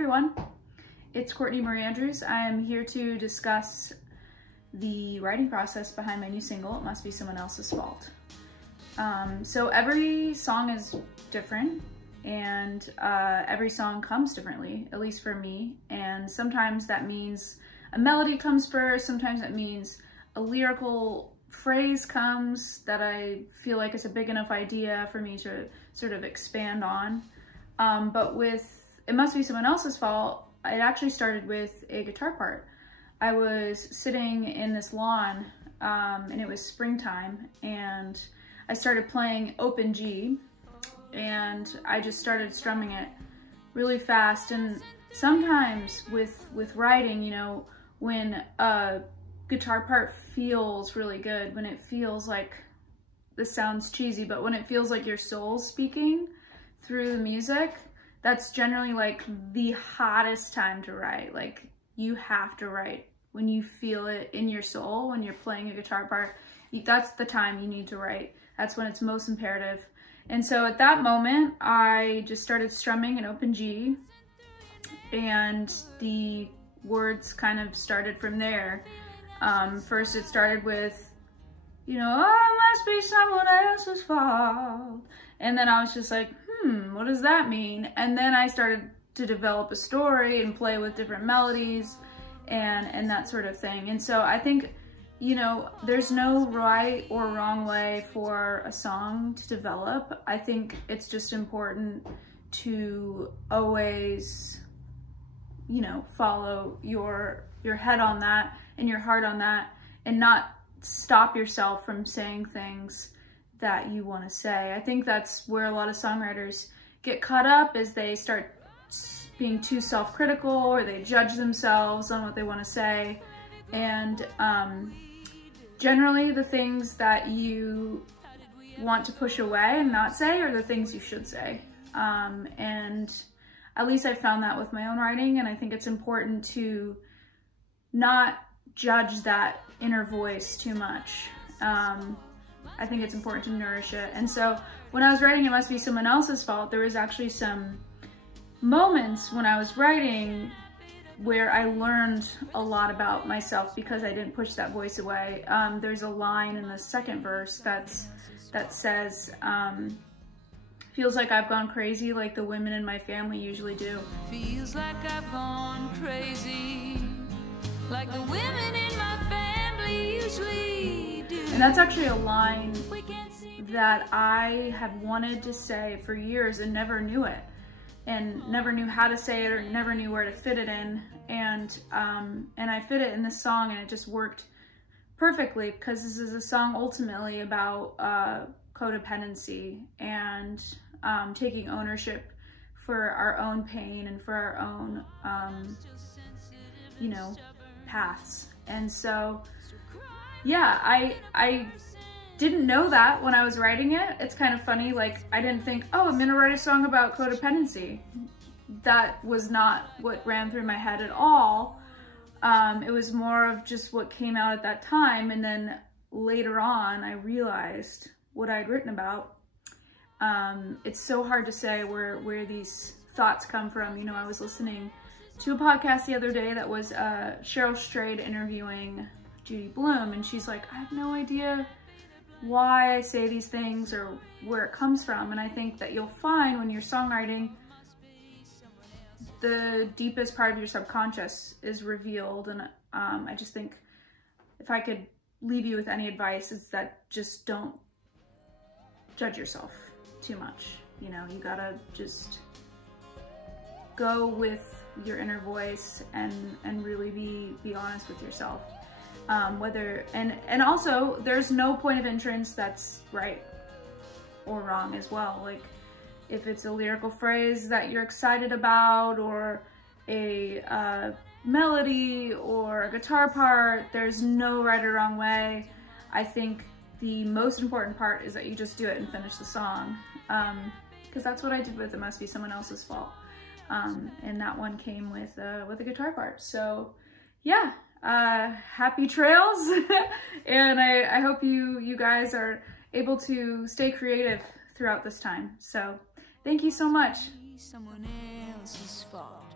everyone, it's Courtney Marie Andrews. I am here to discuss the writing process behind my new single, It Must Be Someone Else's Fault. So every song is different, and every song comes differently, at least for me. And sometimes that means a melody comes first, sometimes it means a lyrical phrase comes that I feel like is a big enough idea for me to sort of expand on. But with It Must Be Someone Else's Fault, it actually started with a guitar part. I was sitting in this lawn and it was springtime, and I started playing open G, and I just started strumming it really fast. And sometimes with writing, you know, when a guitar part feels really good, when it feels like, this sounds cheesy, but when it feels like your soul's speaking through the music, that's generally like the hottest time to write. Like, you have to write when you feel it in your soul. When you're playing a guitar part, that's the time you need to write. That's when it's most imperative. And so at that moment, I just started strumming an open G, and the words kind of started from there. First it started with, you know, oh, it must be someone else's fault. And then I was just like, what does that mean? And then I started to develop a story and play with different melodies and that sort of thing. And so I think, you know, there's no right or wrong way for a song to develop. I think it's just important to always, you know, follow your head on that and your heart on that, and not stop yourself from saying things that you want to say. I think that's where a lot of songwriters get caught up, is they start being too self-critical, or they judge themselves on what they want to say. And generally the things that you want to push away and not say are the things you should say. And at least I found that with my own writing, and I think it's important to not judge that inner voice too much. I think it's important to nourish it. And so when I was writing It Must Be Someone Else's Fault, there was actually some moments when I was writing where I learned a lot about myself because I didn't push that voice away. There's a line in the second verse that says, feels like I've gone crazy like the women in my family usually do. Feels like I've gone crazy like the women in my family usually do. And that's actually a line that I had wanted to say for years and never knew it, and never knew how to say it, or never knew where to fit it in. And I fit it in this song, and it just worked perfectly, because this is a song ultimately about codependency and taking ownership for our own pain and for our own, you know, paths. And so, yeah, I didn't know that when I was writing it. It's kind of funny, like, I didn't think, oh, I'm gonna write a song about codependency. That was not what ran through my head at all. It was more of just what came out at that time, and then later on I realized what I'd written about. It's so hard to say where these thoughts come from. You know, I was listening to a podcast the other day that was Cheryl Strayed interviewing Judy Blume, and she's like, I have no idea why I say these things or where it comes from. And I think that you'll find when you're songwriting, the deepest part of your subconscious is revealed. And I just think if I could leave you with any advice, is that just don't judge yourself too much. You know, you gotta just go with your inner voice and really be honest with yourself. And also, there's no point of entrance that's right or wrong as well. Like, if it's a lyrical phrase that you're excited about, or a melody or a guitar part, there's no right or wrong way. I think the most important part is that you just do it and finish the song. Because that's what I did with It Must Be Someone Else's Fault. And that one came with a guitar part. So yeah, happy trails. And I hope you guys are able to stay creative throughout this time. So thank you so much. Someone else's fault.